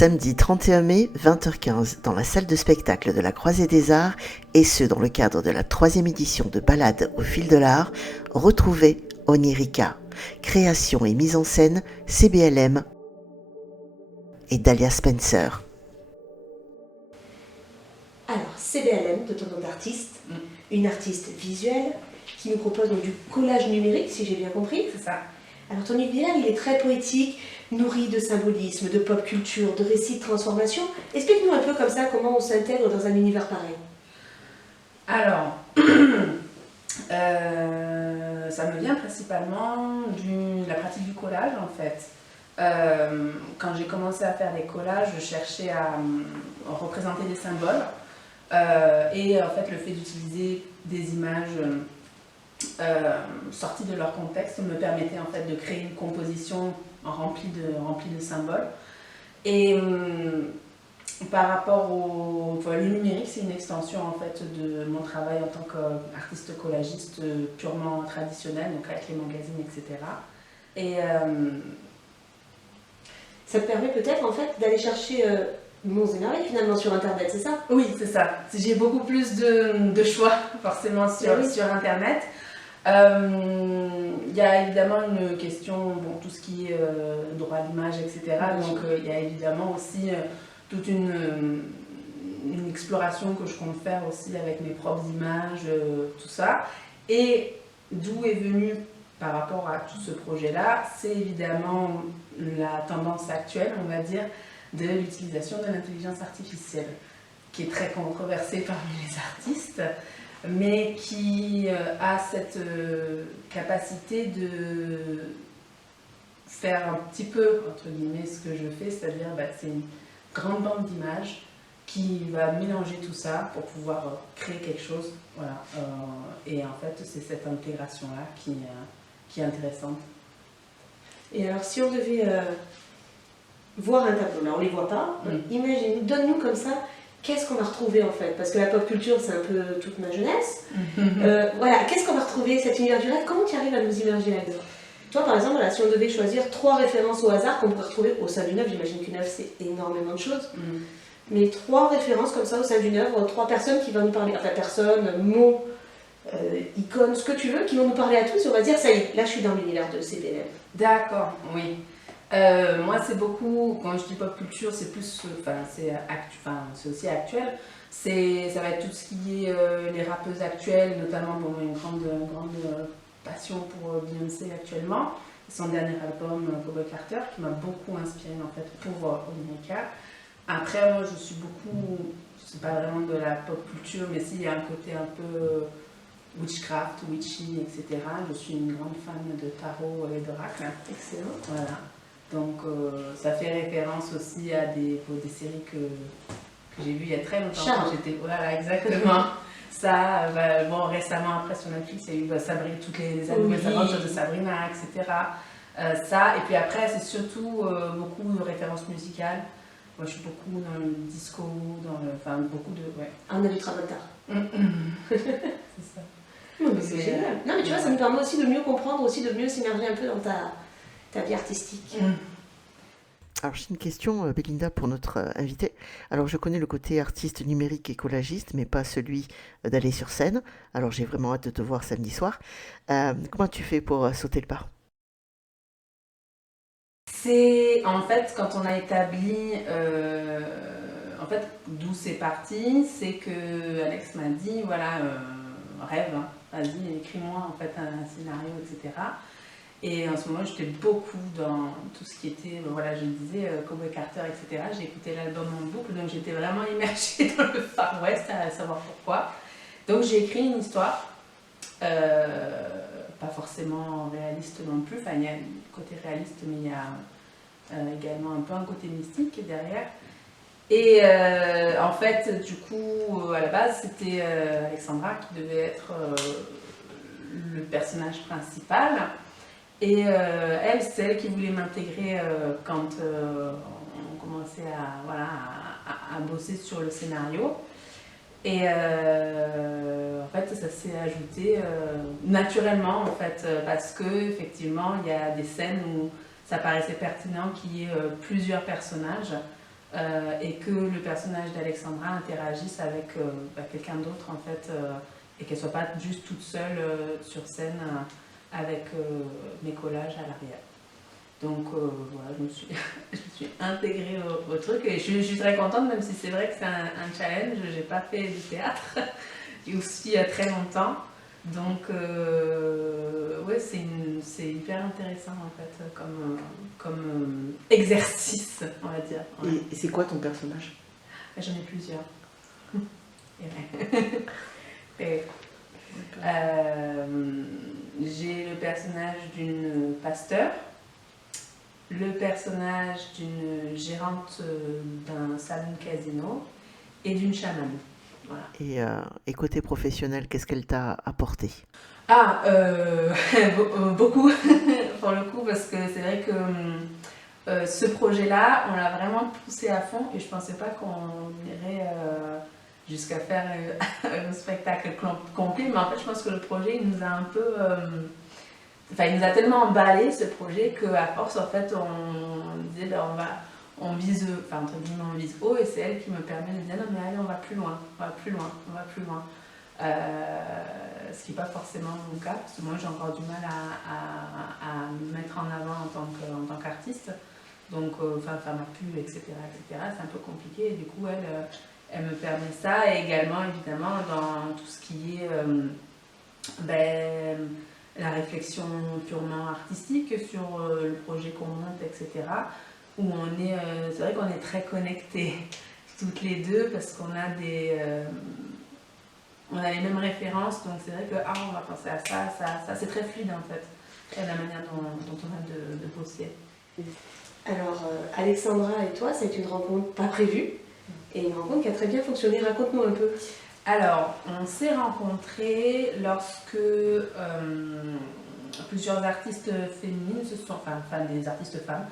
Samedi 31 mai, 20h15, dans la salle de spectacle de la Croisée des Arts, et ce dans le cadre de la 3e édition de Balade au fil de l'art, retrouvez Onirica. Création et mise en scène, CBLM et Dahlia Spencer. Alors, CBLM, de ton nom d'artiste, une artiste visuelle qui nous propose donc du collage numérique, si j'ai bien compris. C'est ça. Alors, ton univers, il est très poétique, nourri de symbolisme, de pop culture, de récits de transformation. Explique-nous un peu comme ça comment on s'intègre dans un univers pareil. Alors, ça me vient principalement de la pratique du collage en fait. Quand j'ai commencé à faire des collages, je cherchais à représenter des symboles et en fait le fait d'utiliser des images sorties de leur contexte me permettait en fait de créer une composition remplie de symboles. Et par rapport le numérique, c'est une extension en fait de mon travail en tant qu'artiste collagiste purement traditionnel, donc avec les magazines, etc. Et ça te permet peut-être en fait d'aller chercher monts et merveilles finalement sur internet, c'est ça? Oui, c'est ça. J'ai beaucoup plus de choix forcément sur internet. Il y a évidemment une question, tout ce qui est droit à l'image, etc. Donc il y a évidemment aussi toute une exploration que je compte faire aussi avec mes propres images, tout ça. Et d'où est venu par rapport à tout ce projet-là, c'est évidemment la tendance actuelle, on va dire, de l'utilisation de l'intelligence artificielle, qui est très controversée parmi les artistes, mais qui a cette capacité de faire un petit peu, entre guillemets, ce que je fais, c'est-à-dire c'est une grande bande d'images qui va mélanger tout ça pour pouvoir créer quelque chose. Voilà. Et en fait, c'est cette intégration-là qui est intéressante. Et alors, si on devait voir un tableau, là on ne les voit pas, imagine, donne-nous comme ça, qu'est-ce qu'on va retrouver en fait? Parce que la pop culture, c'est un peu toute ma jeunesse. Voilà, qu'est-ce qu'on va retrouver, cet univers du rêve? Comment tu arrives à nous immerger là-dedans? Toi, par exemple, si on devait choisir 3 références au hasard qu'on pourrait retrouver au sein d'une œuvre, j'imagine qu'une œuvre, c'est énormément de choses. Mais 3 références comme ça au sein d'une œuvre, 3 personnes qui vont nous parler, enfin personnes, mots, icônes, ce que tu veux, qui vont nous parler à tous, et on va dire, ça y est, là je suis dans l'univers de CBLM. D'accord, oui. Moi, c'est beaucoup, quand je dis pop culture, c'est plus, c'est aussi actuel. Ça va être tout ce qui est les rappeuses actuelles, notamment une grande passion pour Beyoncé actuellement. Son dernier album, Cobo Carter, qui m'a beaucoup inspirée en fait pour Onirica. Après, moi, je suis beaucoup, c'est pas vraiment de la pop culture, mais s'il y a un côté un peu witchcraft, witchy, etc. Je suis une grande fan de tarot et d'oracle. Excellent. Voilà. Donc ça fait référence aussi à des séries que j'ai vues il y a très longtemps. Quand j'étais, voilà, exactement. Ça, récemment après sur Netflix, il y a eu Sabrina, toutes les aventures de Sabrina, etc. Ça, et puis après, c'est surtout beaucoup de références musicales. Moi, je suis beaucoup dans le disco, beaucoup de... Ouais. On a du Travolta. C'est ça. Non, mais c'est génial. Non, mais tu vois, ça nous permet aussi de mieux comprendre, aussi de mieux s'immerger un peu dans ta vie artistique. Alors j'ai une question, Belinda, pour notre invitée. Alors je connais le côté artiste numérique et collagiste, mais pas celui d'aller sur scène. Alors j'ai vraiment hâte de te voir samedi soir. Comment tu fais pour sauter le pas? C'est en fait quand on a établi, en fait d'où c'est parti, c'est que Alex m'a dit voilà, rêve, hein, vas-y écris-moi en fait un scénario, etc. Et en ce moment, j'étais beaucoup dans tout ce qui était, voilà, je le disais, Cobo Carter, etc. J'ai écouté l'album en boucle, donc j'étais vraiment immergée dans le Far West, à savoir pourquoi. Donc j'ai écrit une histoire, pas forcément réaliste non plus, il y a un côté réaliste, mais il y a également un peu un côté mystique derrière. Et en fait, du coup, à la base, c'était Alexandra qui devait être le personnage principal. Et elle, c'est elle qui voulait m'intégrer quand on commençait à bosser sur le scénario. Et en fait, ça s'est ajouté naturellement, en fait, parce qu'effectivement, il y a des scènes où ça paraissait pertinent qu'il y ait plusieurs personnages et que le personnage d'Alexandra interagisse avec quelqu'un d'autre en fait, et qu'elle soit pas juste toute seule sur scène avec mes collages à l'arrière. Donc voilà, je me suis intégrée au truc et je suis très contente, même si c'est vrai que c'est un challenge. J'ai pas fait de théâtre et aussi il y a très longtemps. Donc ouais, c'est hyper intéressant en fait comme exercice, on va dire. Ouais. Et c'est quoi ton personnage? J'en ai plusieurs. J'ai le personnage d'une pasteur, le personnage d'une gérante d'un salon casino et d'une chamane. Voilà. Et côté professionnel, qu'est-ce qu'elle t'a apporté? Ah, beaucoup pour le coup, parce que c'est vrai que ce projet-là, on l'a vraiment poussé à fond et je pensais pas qu'on irait jusqu'à faire un spectacle complet, mais en fait je pense que le projet il nous a un peu... il nous a tellement emballé ce projet qu'à force en fait on disait on vise, entre guillemets on vise haut, et c'est elle qui me permet de dire non mais allez on va plus loin, on va plus loin, on va plus loin. Ce qui n'est pas forcément mon cas, parce que moi j'ai encore du mal à me mettre en avant en tant qu'artiste, donc faire ma pub, etc., c'est un peu compliqué, et du coup elle me permet ça, et également évidemment dans tout ce qui est la réflexion purement artistique sur le projet qu'on monte, etc., où on est, c'est vrai qu'on est très connectés toutes les deux, parce qu'on a on a les mêmes références, donc c'est vrai que on va penser à ça, c'est très fluide en fait, la manière dont on a de bosser. Alors, Alexandra et toi, c'est une rencontre pas prévue, et une rencontre qui a très bien fonctionné. Raconte-nous un peu. Alors, on s'est rencontrés lorsque plusieurs artistes féminines, des artistes femmes,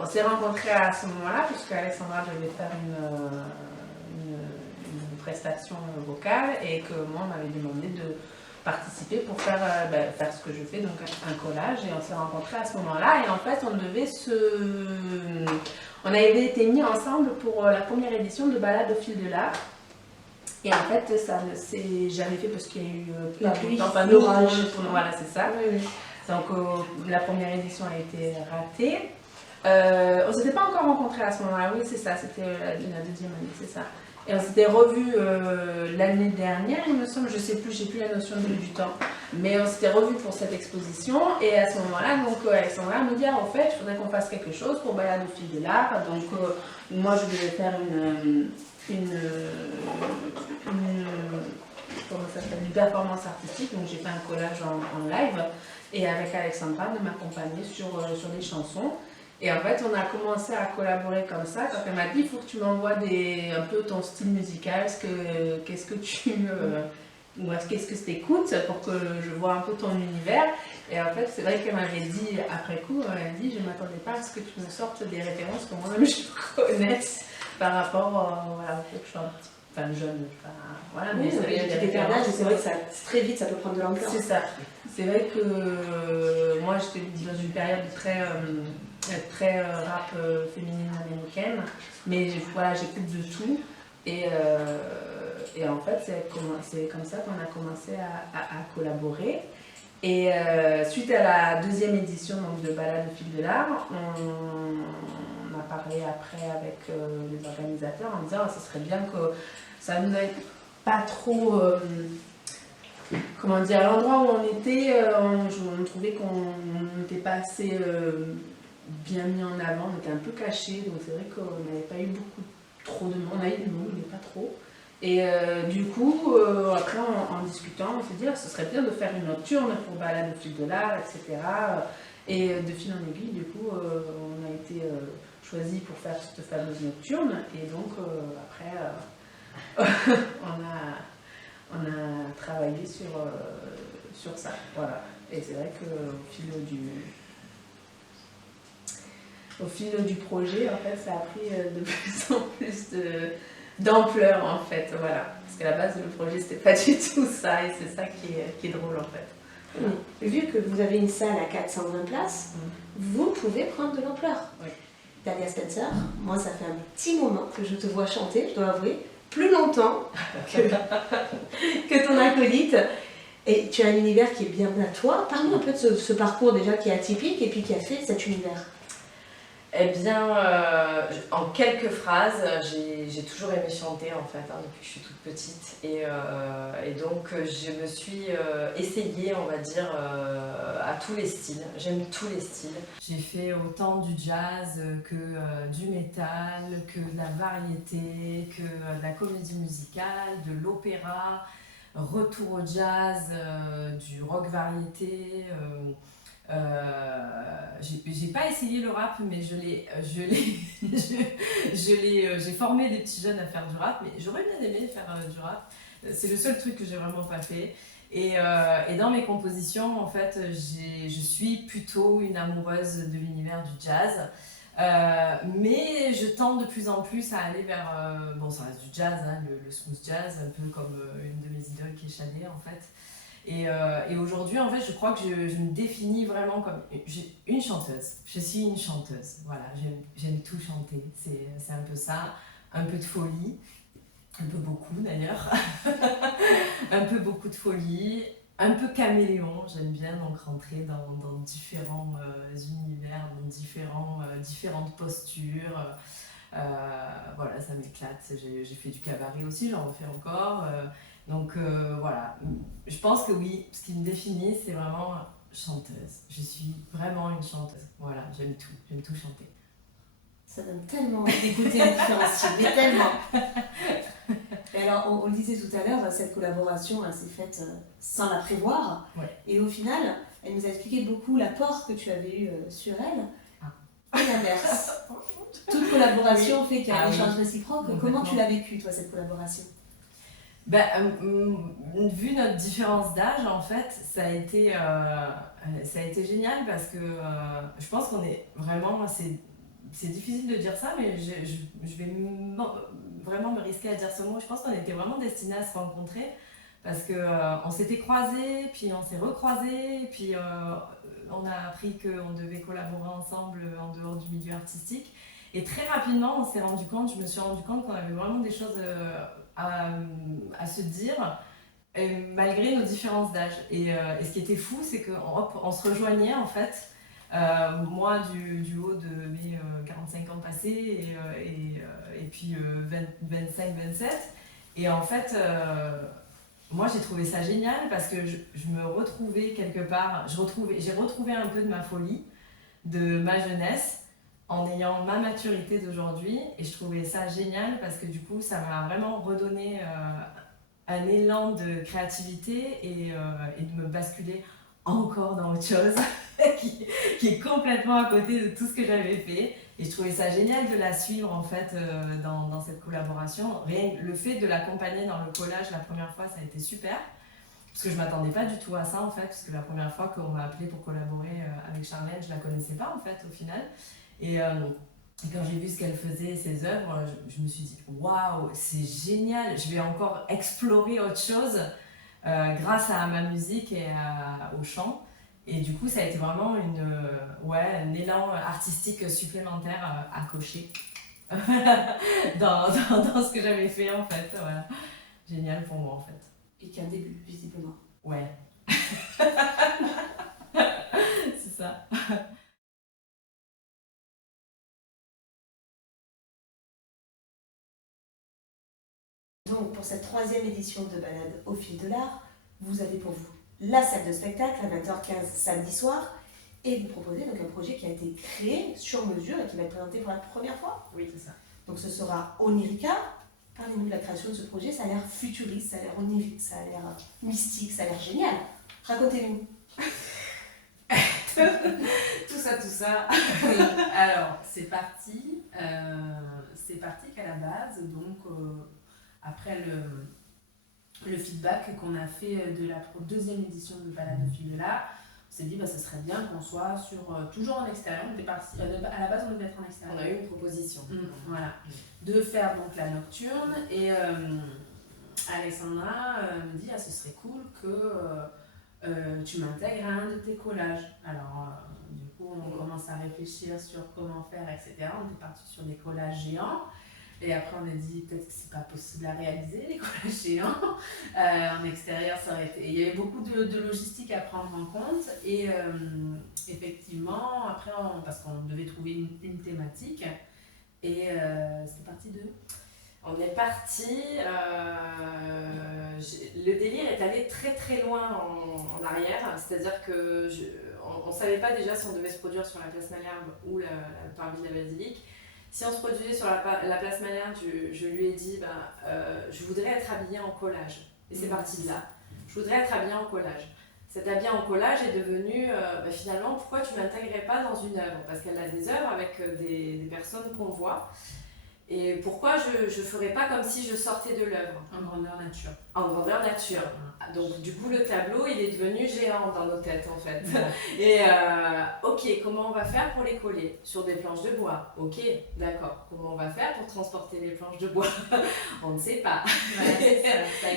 on s'est rencontrés à ce moment-là, puisque Alexandra devait faire une prestation vocale, et que moi, on m'avait demandé de participer pour faire ce que je fais, donc un collage, et on s'est rencontrés à ce moment-là, et en fait, on avait été mis ensemble pour la première édition de Balade au fil de l'art. Et en fait, ça ne s'est jamais fait parce qu'il y a eu la pluie, l'orage. Voilà, c'est ça. Oui. Donc la première édition a été ratée. On ne s'était pas encore rencontrés à ce moment-là, oui, c'est ça, c'était la deuxième année, c'est ça. Et on s'était revus l'année dernière, il me semble, je ne sais plus, j'ai plus la notion du temps, mais on s'était revus pour cette exposition, et à ce moment-là, donc Alexandra me dit, en fait, il faudrait qu'on fasse quelque chose pour Balade au fil de l'art. Donc moi, je devais faire une performance artistique, donc j'ai fait un collage en live, et avec Alexandra de m'accompagner sur les chansons. Et en fait, on a commencé à collaborer comme ça. Quand elle m'a dit, il faut que tu m'envoies un peu ton style musical, qu'est-ce que tu écoutes pour que je vois un peu ton univers. Et en fait, c'est vrai qu'elle m'avait dit, après coup, elle m'a dit, je ne m'attendais pas à ce que tu me sortes des références que moi-même je connaisse par rapport au fait que je suis un petit jeune. Voilà, mais il y a un petit écart, c'est vrai que très vite, ça peut prendre de l'ampleur. C'est ça. C'est vrai que moi, j'étais dans une période très rap féminine américaine, mais voilà, j'écoute de tout, et en fait c'est comme ça qu'on a commencé à collaborer, et suite à la deuxième édition donc, de Balade au fil de l'art, on a parlé après avec les organisateurs en disant ce serait bien que ça nous aide pas trop comment dire, à l'endroit où on était, on trouvait qu'on n'était pas assez bien mis en avant, on était un peu caché, donc c'est vrai qu'on n'avait pas eu trop de monde, on a eu du monde, mais pas trop. Et du coup, après en discutant, on s'est dit ce serait bien de faire une nocturne pour Balade au fil de l'art, etc. Et de fil en aiguille, du coup, on a été choisi pour faire cette fameuse nocturne, et donc après, on a travaillé sur ça, voilà. Et c'est vrai qu'au fil du projet, en fait, ça a pris de plus en plus d'ampleur, en fait, voilà. Parce qu'à la base, le projet, c'était pas du tout ça, et c'est ça qui est drôle, en fait. Vu que vous avez une salle à 420 places, vous pouvez prendre de l'ampleur. Oui. Dahlia Spencer, moi ça fait un petit moment que je te vois chanter, je dois avouer, plus longtemps que ton acolyte. Et tu as un univers qui est bien à toi. Parle-nous un peu de ce parcours déjà qui est atypique et puis qui a fait cet univers. Eh bien, en quelques phrases, j'ai toujours aimé chanter en fait, depuis que je suis toute petite. Et donc, je me suis essayée, on va dire, à tous les styles. J'aime tous les styles. J'ai fait autant du jazz que du métal, que de la variété, que de la comédie musicale, de l'opéra, retour au jazz, du rock variété. J'ai pas essayé le rap, mais j'ai formé des petits jeunes à faire du rap, mais j'aurais bien aimé faire du rap. C'est le seul truc que j'ai vraiment pas fait. Et dans mes compositions, en fait, je suis plutôt une amoureuse de l'univers du jazz. Mais je tente de plus en plus à aller vers, bon ça reste du jazz, hein, le smooth jazz, un peu comme une de mes idoles qui est Shadé en fait. Et aujourd'hui, en fait, je crois que je me définis vraiment comme une chanteuse. Je suis une chanteuse, voilà, j'aime tout chanter, c'est un peu ça, un peu de folie, un peu beaucoup d'ailleurs, un peu beaucoup de folie, un peu caméléon, j'aime bien donc rentrer dans différents univers, dans différentes postures. Voilà, ça m'éclate. J'ai fait du cabaret aussi, j'en refais encore. Donc voilà, je pense que oui, ce qui me définit, c'est vraiment chanteuse. Je suis vraiment une chanteuse. Voilà, j'aime tout chanter. Ça donne tellement envie d'écouter les différents styles, mais tellement. Et alors, on le disait tout à l'heure, cette collaboration, elle s'est faite sans la prévoir. Ouais. Et au final, elle nous a expliqué beaucoup l'apport que tu avais eu sur elle. Et l'inverse. Toute collaboration fait qu'il y a un échange réciproque. Comment tu l'as vécu, toi, cette collaboration ? Vu notre différence d'âge, en fait, ça a été génial parce que je pense qu'on est vraiment... C'est difficile de dire ça, mais je vais vraiment me risquer à dire ce mot. Je pense qu'on était vraiment destinés à se rencontrer parce qu'on s'était croisés, puis on s'est recroisés, puis on a appris qu'on devait collaborer ensemble en dehors du milieu artistique. Et très rapidement, je me suis rendu compte qu'on avait vraiment des choses à se dire, malgré nos différences d'âge. Et ce qui était fou, c'est qu'on se rejoignait en fait. Moi du haut de mes 45 ans passés et puis 25-27. Et en fait, moi j'ai trouvé ça génial parce que je me retrouvais quelque part, j'ai retrouvé un peu de ma folie, de ma jeunesse, en ayant ma maturité d'aujourd'hui, et je trouvais ça génial parce que du coup ça m'a vraiment redonné un élan de créativité et de me basculer encore dans autre chose qui est complètement à côté de tout ce que j'avais fait, et je trouvais ça génial de la suivre en fait dans cette collaboration. Rien le fait de l'accompagner dans le collage la première fois, ça a été super parce que je m'attendais pas du tout à ça en fait, parce que la première fois qu'on m'a appelée pour collaborer avec Charlène, je la connaissais pas en fait au final. Et quand j'ai vu ce qu'elle faisait, ses œuvres, je me suis dit waouh, c'est génial, je vais encore explorer autre chose grâce à ma musique et au chant. Et du coup, ça a été vraiment un élan artistique supplémentaire à cocher dans ce que j'avais fait en fait. Voilà. Génial pour moi en fait. Et qu'un début, visiblement. Ouais. C'est ça. Donc, pour cette 3e édition de Balade au fil de l'art, vous avez pour vous la salle de spectacle à 20h15 samedi soir, et vous proposez donc un projet qui a été créé sur mesure et qui va être présenté pour la première fois. Oui, c'est ça. Donc ce sera Onirica. Parlez-nous de la création de ce projet, ça a l'air futuriste, ça a l'air onirique, ça a l'air mystique, ça a l'air génial. Racontez-nous. Tout ça. Alors, c'est parti qu'à la base, donc après le feedback qu'on a fait de la 2e édition de Balade au fil de l'art, on s'est dit ce serait bien qu'on soit toujours en extérieur. On était parti, à la base on devait être en extérieur. On a eu une proposition. Voilà. De faire donc la nocturne, et Alexandra me dit ce serait cool que tu m'intègres à un de tes collages. Alors, du coup, on commence à réfléchir sur comment faire, etc. On est parti sur des collages géants. Et après, on a dit peut-être que c'est pas possible à réaliser, les collages géants. En extérieur, ça aurait été... Il y avait beaucoup de logistique à prendre en compte. Et effectivement, après, parce qu'on devait trouver une thématique. Et c'était parti de... On est parti, le délire est allé très très loin en arrière, c'est-à-dire que on ne savait pas déjà si on devait se produire sur la place Malherbe ou le parvis de la Basilique. Si on se produisait sur la place Malherbe, je lui ai dit je voudrais être habillée en collage. Et c'est parti de là. Je voudrais être habillée en collage. Cet habillé en collage est devenu finalement pourquoi tu ne m'intégrais pas dans une œuvre, parce qu'elle a des œuvres avec des personnes qu'on voit. Et pourquoi je ne ferais pas comme si je sortais de l'œuvre. En grandeur nature. En grandeur nature. Donc du coup le tableau il est devenu géant dans nos têtes en fait. Et ok, comment on va faire pour les coller? Sur des planches de bois. Ok, d'accord. Comment on va faire pour transporter les planches de bois? On ne sait pas. Ouais,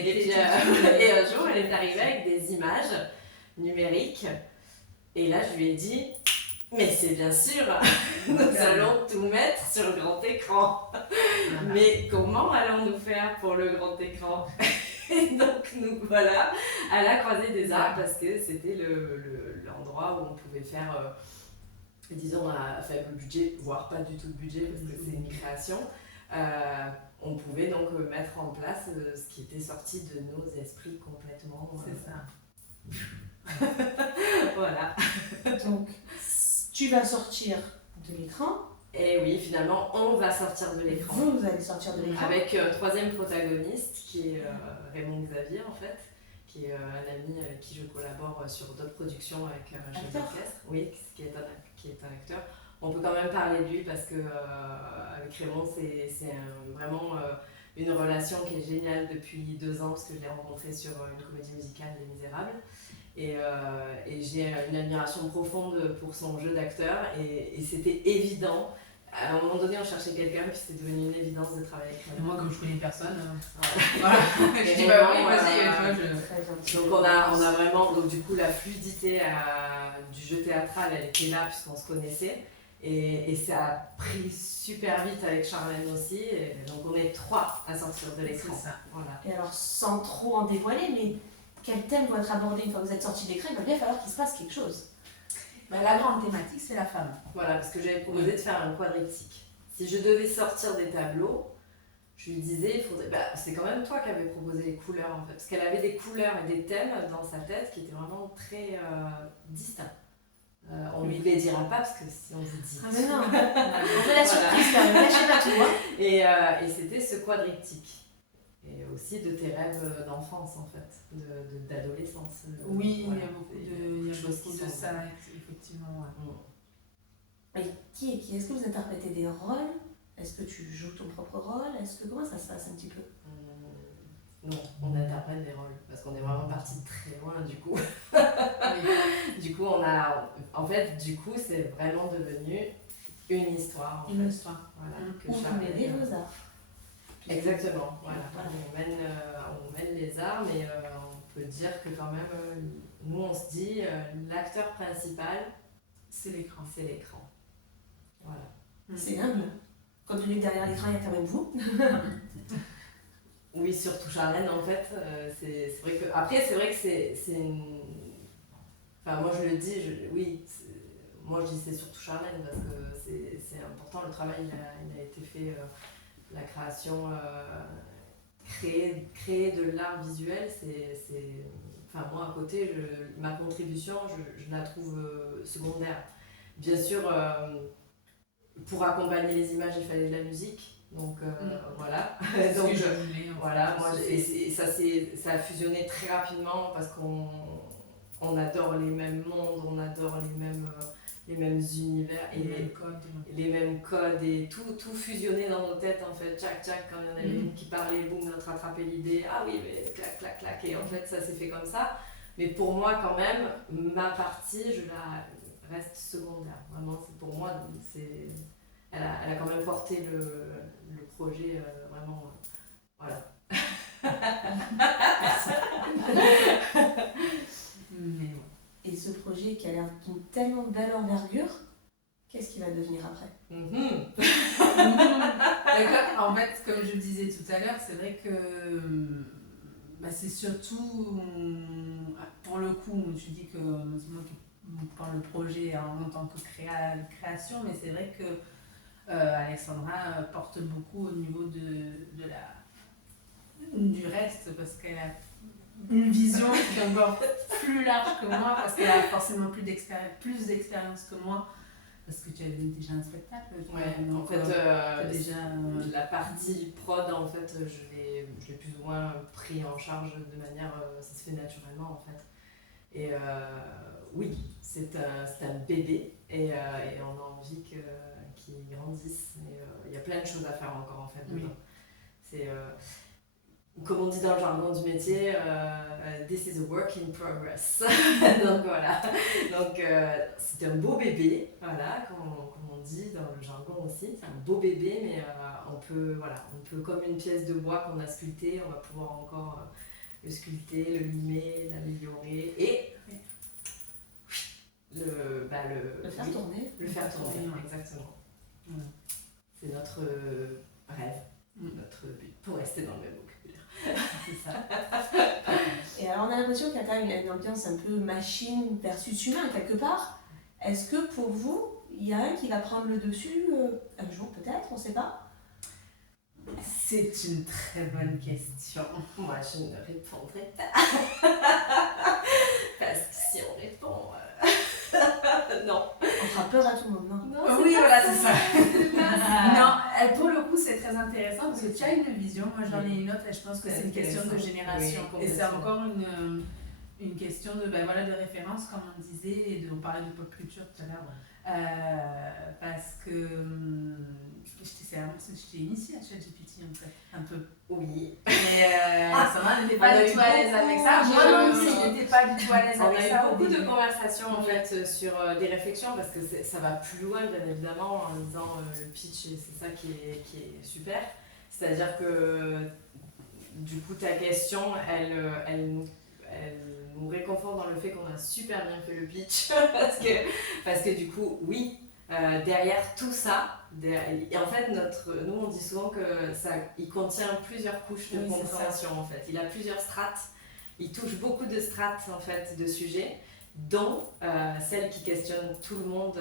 et un jour elle est arrivée avec des images numériques. Et là je lui ai dit... Mais c'est bien sûr, nous allons tout mettre sur le grand écran. Voilà. Mais comment allons-nous faire pour le grand écran? Et donc nous voilà à la Croisée des Arts parce que c'était l'endroit où on pouvait faire, disons à faible budget, voire pas du tout de budget parce que c'est une création. On pouvait donc mettre en place ce qui était sorti de nos esprits complètement. C'est ça. Voilà. Donc, tu vas sortir de l'écran. Et oui, finalement, on va sortir de l'écran. Vous allez sortir de l'écran. Avec un troisième protagoniste qui est Raymond Xavier, en fait, qui est un ami avec qui je collabore sur d'autres productions avec un chef d'orchestre. Oui, qui est un acteur. On peut quand même parler de lui parce que avec Raymond, c'est vraiment une relation qui est géniale depuis 2 ans parce que je l'ai rencontré sur une comédie musicale, Les Misérables. Et j'ai une admiration profonde pour son jeu d'acteur et c'était évident. À un moment donné, on cherchait quelqu'un, puis c'était devenu une évidence de travailler avec lui. Moi, comme je connais personne, voilà. Je dis bah oui, vas-y, Donc on a vraiment, donc du coup la fluidité du jeu théâtral, elle était là puisqu'on se connaissait. Et ça a pris super vite avec Charlène aussi. Et donc on est 3 à sortir de l'écran. Voilà. Et alors sans trop en dévoiler, mais quel thème doit être abordé une fois que vous êtes sorti de l'écran? Il va bien falloir qu'il se passe quelque chose. La grande thématique, c'est la femme. Voilà, parce que j'avais proposé de faire un quadriptyque. Si je devais sortir des tableaux, je lui disais, il faudrait... c'est quand même toi qui avais proposé les couleurs en fait. Parce qu'elle avait des couleurs et des thèmes dans sa tête qui étaient vraiment très distincts. On ne lui les dira pas parce que si on vous dit... Ah mais non, on fait la surprise quand même, lâchez pas tout. Hein. Et c'était ce quadriptyque. Et aussi de tes rêves d'enfance en fait, d'adolescence. Oui, il y a beaucoup de choses de ça, effectivement. Ouais. Et qui est-ce que vous interprétez des rôles? Est-ce que tu joues ton propre rôle? Comment ça se passe un petit peu? Non, on interprète des rôles, parce qu'on est vraiment parti très loin du coup. Du coup, du coup, c'est vraiment devenu une histoire. Une histoire. Voilà, que vous mêlez vos arts. Exactement, voilà. On mène les arts, mais on peut dire que quand même, nous on se dit, l'acteur principal, c'est l'écran. C'est l'écran. Voilà. C'est humble. Compte tenu que derrière l'écran, il y a quand même vous. Oui, surtout Charlène en fait. C'est vrai que. Après, c'est vrai que c'est une. Enfin, moi je le dis, moi je dis c'est surtout Charlène parce que c'est important, le travail il a été fait. La création, créer de l'art visuel, enfin moi à côté, ma contribution, je la trouve secondaire. Bien sûr, pour accompagner les images, il fallait de la musique, donc voilà. Donc voilà, moi, et ça a fusionné très rapidement parce qu'on adore les mêmes mondes, on adore les mêmes univers et les mêmes codes et tout fusionné dans nos têtes en fait, tchac quand il y en avait une qui parlait, boum, notre attrapé l'idée, ah oui mais clac et en fait ça s'est fait comme ça, mais pour moi quand même ma partie je la reste secondaire, vraiment c'est pour moi elle a quand même porté le projet vraiment voilà. Merci. et ce projet qui a l'air d'une tellement belle envergure, qu'est-ce qui va devenir après? En fait, comme je disais tout à l'heure, c'est vrai que c'est surtout, pour le coup, je dis que c'est moi qui prends le projet en tant que création, mais c'est vrai que Alexandra porte beaucoup au niveau du reste, parce qu'elle a une vision qui est encore plus large que moi, parce qu'elle a forcément plus d'expérience que moi, parce que tu avais déjà un spectacle. Ouais, en fait, déjà la partie prod, en fait, je l'ai plus ou moins pris en charge de manière, ça se fait naturellement, en fait. Et oui, c'est un bébé, et on a envie qu'il grandisse. Il y a plein de choses à faire encore, en fait, dedans. C'est... comme on dit dans le jargon du métier, this is a work in progress. Donc voilà. Donc c'est un beau bébé, voilà, comme on dit dans le jargon aussi. C'est un beau bébé, mais on peut, comme une pièce de bois qu'on a sculptée, on va pouvoir encore le sculpter, le limer, l'améliorer et le faire tourner. Le faire tourner, exactement. C'est notre rêve, notre but, pour rester dans le même vocabulaire. C'est ça. Et alors on a l'impression qu'il y a quand même une ambiance un peu machine versus humain quelque part. Est-ce que pour vous, il y a un qui va prendre le dessus un jour peut-être, on ne sait pas? C'est une très bonne question. Moi je ne répondrai pas. Parce que si on répond... non. On fera peur à tout le monde, non? Oui, voilà, c'est ça. Non, pour le coup, c'est très intéressant parce que tu as une vision, moi j'en ai une autre et je pense que c'est une question de génération. Et c'est encore une question de référence, comme on disait, et on parlait de pop culture tout à l'heure. Parce que je t'ai initiée à ChatGPT en fait, un peu. Oui. Et Sandra n'était pas du tout à l'aise avec ça. Moi non plus, je n'étais pas du tout à l'aise avec ça. On a eu beaucoup de conversations en fait sur des réflexions parce que ça va plus loin bien évidemment en disant le pitch et c'est ça qui est super. C'est-à-dire que du coup ta question elle nous réconforte dans le fait qu'on a super bien fait le pitch parce que du coup oui. Derrière tout ça, et en fait nous on dit souvent que il contient plusieurs couches de compréhension en fait. Il a plusieurs strates, il touche beaucoup de strates en fait de sujets, dont celle qui questionne tout le monde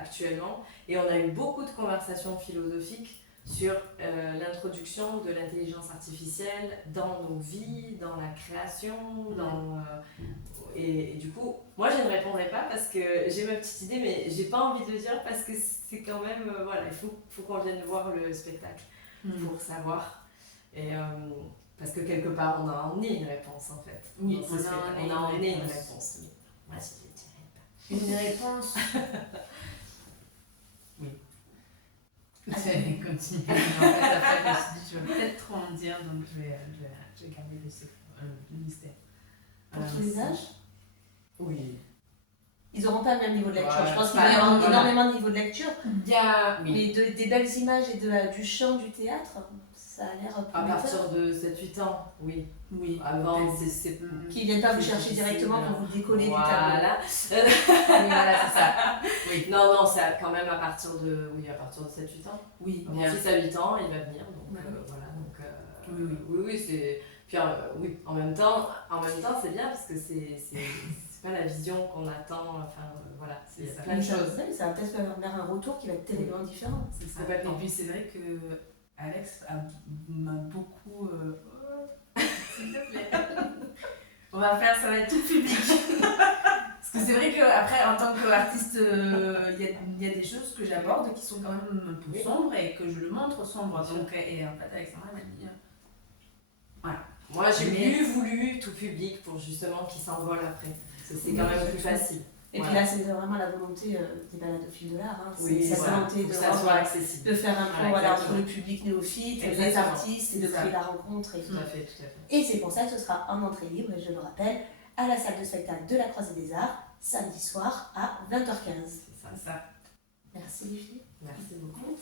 actuellement. Et on a eu beaucoup de conversations philosophiques sur l'introduction de l'intelligence artificielle dans nos vies, dans la création, et du coup, moi je ne répondrai pas parce que j'ai ma petite idée, mais j'ai pas envie de le dire parce que c'est quand même, il faut qu'on vienne voir le spectacle pour savoir. Et parce que quelque part on a emmené une réponse en fait. Oui, on a emmené une réponse. Oui. Moi je ne dirais pas. Une réponse. Oui. J'allais continuer. En fait, après, je me suis dit, je vais peut-être trop en dire, donc je vais garder le mystère. Pour tous les âges? Oui. Ils n'auront pas le même niveau de lecture. Je pense qu'il va y avoir énormément de niveau de lecture. Mais des belles images et du chant, du théâtre, ça a l'air prometteur. À partir de 7-8 ans, oui. Avant, c'est qui ne viennent pas vous chercher directement pour vous décoller du tableau. Voilà. Voilà, c'est ça. Oui. Non, c'est quand même à partir de 7-8 ans. Oui. 6 à 8 ans, il va venir. Donc voilà. Donc, oui, c'est... Puis oui, en même temps, c'est bien parce que c'est pas la vision qu'on attend. Enfin, voilà, c'est plein de choses. Ça va peut-être faire un retour qui va être terriblement différent. C'est ça. Et puis c'est vrai que Alex m'a beaucoup... S'il te plaît. Ça va être tout public. Parce que c'est vrai qu'après, en tant qu'artiste, il y a des choses que j'aborde qui sont quand même un peu sombres et que je le montre sombre. Donc, et en fait, Alexandra m'a dit... voilà. Moi, j'ai voulu tout public pour justement qu'il s'envole après. C'est quand même plus facile. Et puis là, c'est vraiment la volonté des balades au fil de l'art. Hein. Oui, c'est la volonté de faire un point entre le public néophyte, les artistes, et de créer la rencontre. Tout à fait. Et c'est pour ça que ce sera en entrée libre, et je le rappelle, à la salle de spectacle de la Croisée des Arts, samedi soir à 20h15. C'est ça. Merci Lucie. Merci beaucoup.